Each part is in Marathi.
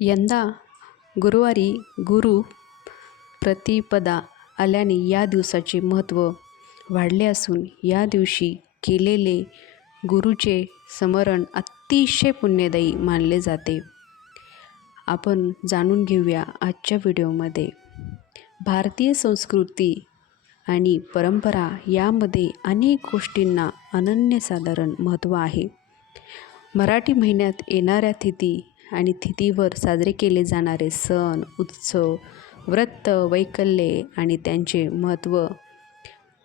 यंदा गुरुवारी गुरु प्रतिपदा आल्याने या दिवसाचे महत्त्व वाढले असून या दिवशी केलेले गुरुचे स्मरण अतिशय पुण्यदायी मानले जाते. आपण जाणून घेऊया आजच्या व्हिडिओमध्ये. भारतीय संस्कृती आणि परंपरा यामध्ये अनेक गोष्टींना अनन्यसाधारण महत्त्व आहे. मराठी महिन्यात येणाऱ्या तिथी आणि तिथीवर साजरे केले जाणारे सण उत्सव व्रत वैकल्ये आणि त्यांचे महत्त्व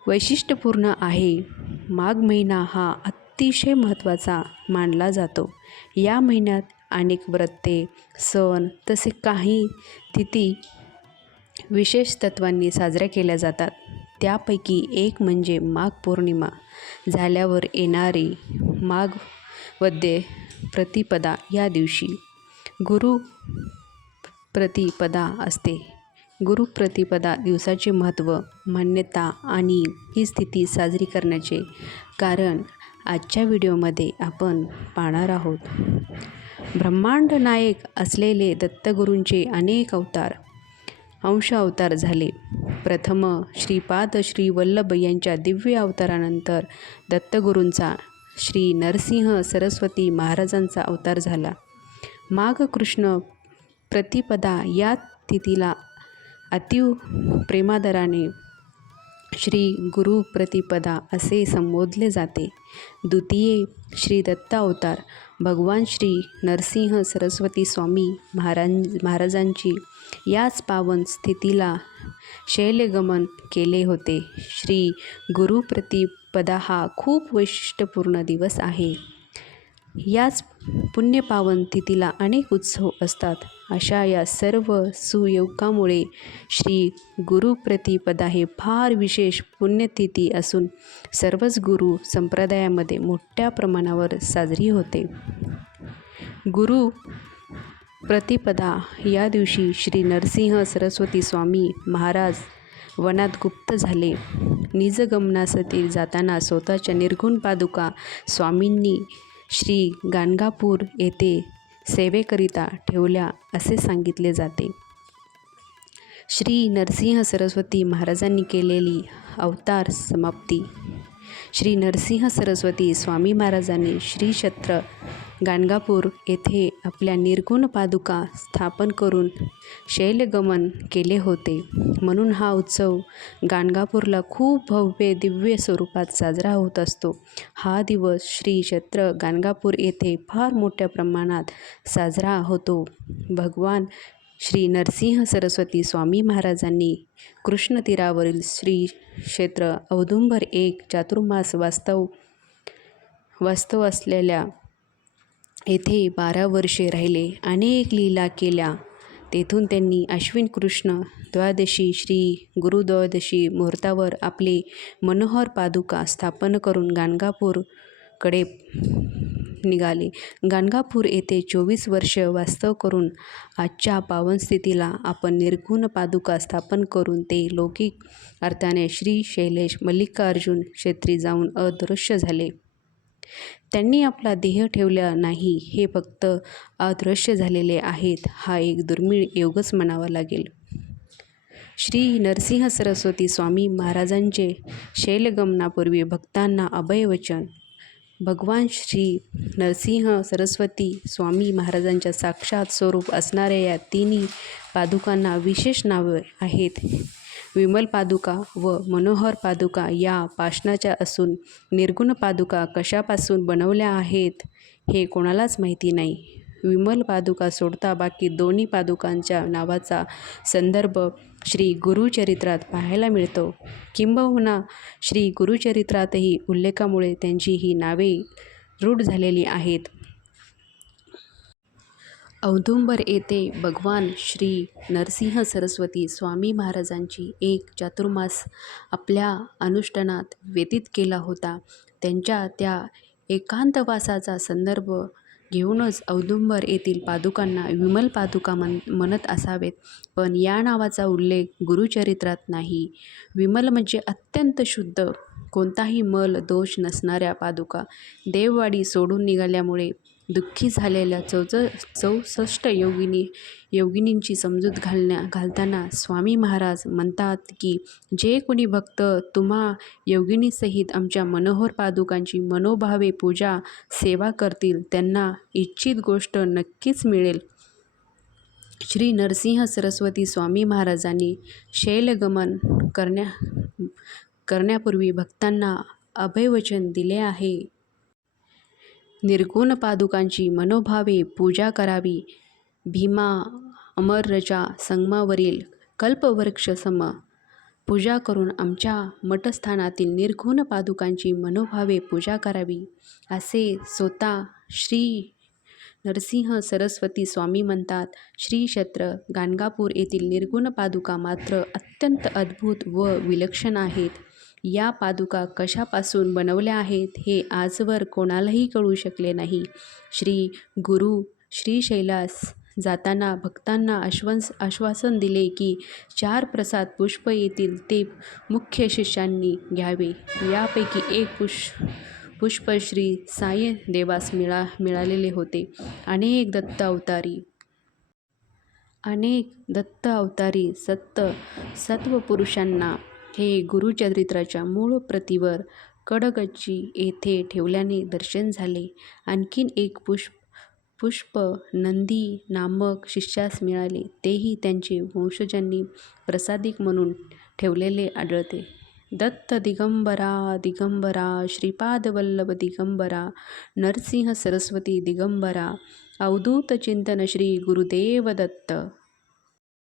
वैशिष्ट्यपूर्ण आहे. माघ महिना हा अतिशय महत्त्वाचा मानला जातो. या महिन्यात अनेक व्रते सण तसे काही तिथी विशेष तत्वांनी साजऱ्या केल्या जातात. त्यापैकी एक म्हणजे माघ पौर्णिमा. झाल्यावर येणारी माघ वद्य प्रतिपदा या दिवशी गुरु प्रतिपदा असते. गुरुप्रतिपदा दिवसाचे महत्त्व मान्यता आणि ही स्थिती साजरी करण्याचे कारण आजच्या व्हिडिओमध्ये आपण पाहणार आहोत. ब्रह्मांड नायक असलेले दत्तगुरूंचे अनेक अवतार अंश अवतार झाले. प्रथम श्रीपाद श्री वल्लभ यांच्या दिव्य अवतारानंतर दत्तगुरूंचा श्री नरसिंह सरस्वती महाराजांचा अवतार झाला. माघ कृष्ण प्रतिपदा या तिथीला अतिव प्रेमादराने श्री गुरु प्रतिपदा असे संबोधले जाते. द्वितीये श्री दत्ता अवतार भगवान श्री नरसिंह सरस्वती स्वामी महाराज महाराजांची याच पावन स्थितीला शैलगमन केले होते. श्री गुरुप्रतिपदा हा खूप वैशिष्ट्यपूर्ण दिवस आहे. याच पुण्यपावन तिथीला अनेक उत्सव असतात. अशा या सर्व सुयोगामुळे श्री गुरुप्रतिपदा हे फार विशेष पुण्यतिथी असून सर्वच गुरु संप्रदायामध्ये मोठ्या प्रमाणावर साजरी होते. गुरु प्रतिपदा या दिवशी श्री नरसिंह सरस्वती स्वामी महाराज वनात गुप्त झाले. निजगमनासाठी जाताना स्वतःच्या निर्गुण पादुका स्वामींनी श्री गाणगापूर येथे सेवेकरिता ठेवल्या असे सांगितले जाते. श्री नरसिंह सरस्वती महाराजांनी केलेली अवतार समाप्ती. श्री नरसिंह सरस्वती स्वामी महाराजांनी श्री क्षेत्र गाणगापूर येथे आपल्या निर्गुण पादुका स्थापन करून शैलगमन केले होते. म्हणून हा उत्सव गाणगापूरला खूप भव्य दिव्य स्वरूपात साजरा होत असतो. हा दिवस श्री क्षेत्र गाणगापूर येथे फार मोठ्या प्रमाणात साजरा होतो. भगवान श्री नरसिंह सरस्वती स्वामी महाराजांनी कृष्णतीरावरील श्री क्षेत्र औदुंबर एक चातुर्मास वास्तव वास्तव असलेल्या येथे बारा वर्षे राहिले. अनेक लीला केल्या. तेथून त्यांनी अश्विन कृष्ण द्वादशी श्री गुरुद्वादशी मुहूर्तावर आपले मनोहर पादुका स्थापन करून गाणगापूरकडे निघाले. गाणगापूर येथे चोवीस वर्ष वास्तव करून आजच्या पावनस्थितीला आपण निर्गुण पादुका स्थापन करून ते लौकिक अर्थाने श्री शैलेश मल्लिकार्जुन क्षेत्री जाऊन अदृश्य झाले. त्यांनी आपला देह ठेवला नाही हे फक्त अदृश्य झालेले आहेत हा एक दुर्मिळ योगच म्हणावा लागेल. श्री नरसिंह सरस्वती स्वामी महाराजांचे शैलगमनापूर्वी भक्तांना अभयवचन भगवान श्री नरसिंह सरस्वती स्वामी महाराजांच्या साक्षात स्वरूप असणाऱ्या या तिन्ही पादुकांना विशेष नावे आहेत. विमल पादुका व मनोहर पादुका या पाषणाच्या असून निर्गुण पादुका कशापासून बनवल्या आहेत हे कोणालाच माहिती नाही. विमल पादुका सोडता बाकी दोन्ही पादुकांच्या नावाचा संदर्भ श्री गुरुचरित्रात पाहायला मिळतो. किंबहुना श्री गुरुचरित्रातही उल्लेखामुळे त्यांची ही नावे रूढ झालेली आहेत. औदुंबर येथे भगवान श्री नरसिंह सरस्वती स्वामी महाराजांची एक चातुर्मास आपल्या अनुष्ठानात व्यतीत केला होता. त्यांच्या त्या एकांतवासाचा संदर्भ घेऊनच औदुंबर येथील पादुकांना विमल पादुका म्हण म्हणत असावेत. पण या नावाचा उल्लेख गुरुचरित्रात नाही. विमल म्हणजे अत्यंत शुद्ध कोणताही मल दोष नसणाऱ्या पादुका. देववाडी सोडून निघाल्यामुळे दुःखी झालेल्या चौच चौसष्ट योगिनी योगिनींची समजूत घालण्या घालताना स्वामी महाराज म्हणतात की जे कोणी भक्त तुम्हा योगिनीसहित आमच्या मनोहर पादुकांची मनोभावे पूजा सेवा करतील त्यांना इच्छित गोष्ट नक्कीच मिळेल. श्री नरसिंह सरस्वती स्वामी महाराजांनी शैलगमन करण्या करण्यापूर्वी भक्तांना अभयवचन दिले आहे. निर्गुण पादुकांची मनोभावे पूजा करावी. भीमा अमरजा संगमावरील कल्पवृक्षसम पूजा करून आमच्या मठस्थानातील निर्गुण पादुकांची मनोभावे पूजा करावी असे स्वतः श्री नरसिंह सरस्वती स्वामी म्हणतात. श्री क्षेत्र गाणगापूर येथील निर्गुण पादुका मात्र अत्यंत अद्भुत व विलक्षण आहेत. या पादुका कशापासून बनवल्या आहेत हे आजवर कोणालाही कळू शकले नाही. श्री गुरु श्रीशैलास जाताना भक्तांना आश्वस आश्वासन दिले की चार प्रसाद पुष्प येतील ते मुख्य शिष्यांनी घ्यावे. यापैकी एक पुष पुष्प श्री साई देवास मिळा मिळालेले होते. अनेक दत्त अवतारी अनेक दत्त अवतारी सत्त सत्वपुरुषांना हे गुरुचरित्राच्या मूळ प्रतीवर कडगच्ची येथे ठेवल्याने दर्शन झाले. आणखीन एक पुष्प पुष्प नंदी नामक शिष्यास मिळाले. तेही त्यांचे वंशजांनी प्रसादिक म्हणून ठेवलेले आढळते. दत्त दिगंबरा दिगंबरा श्रीपादवल्लभ दिगंबरा नरसिंह सरस्वती दिगंबरा अवधूत चिंतन श्री गुरुदेव दत्त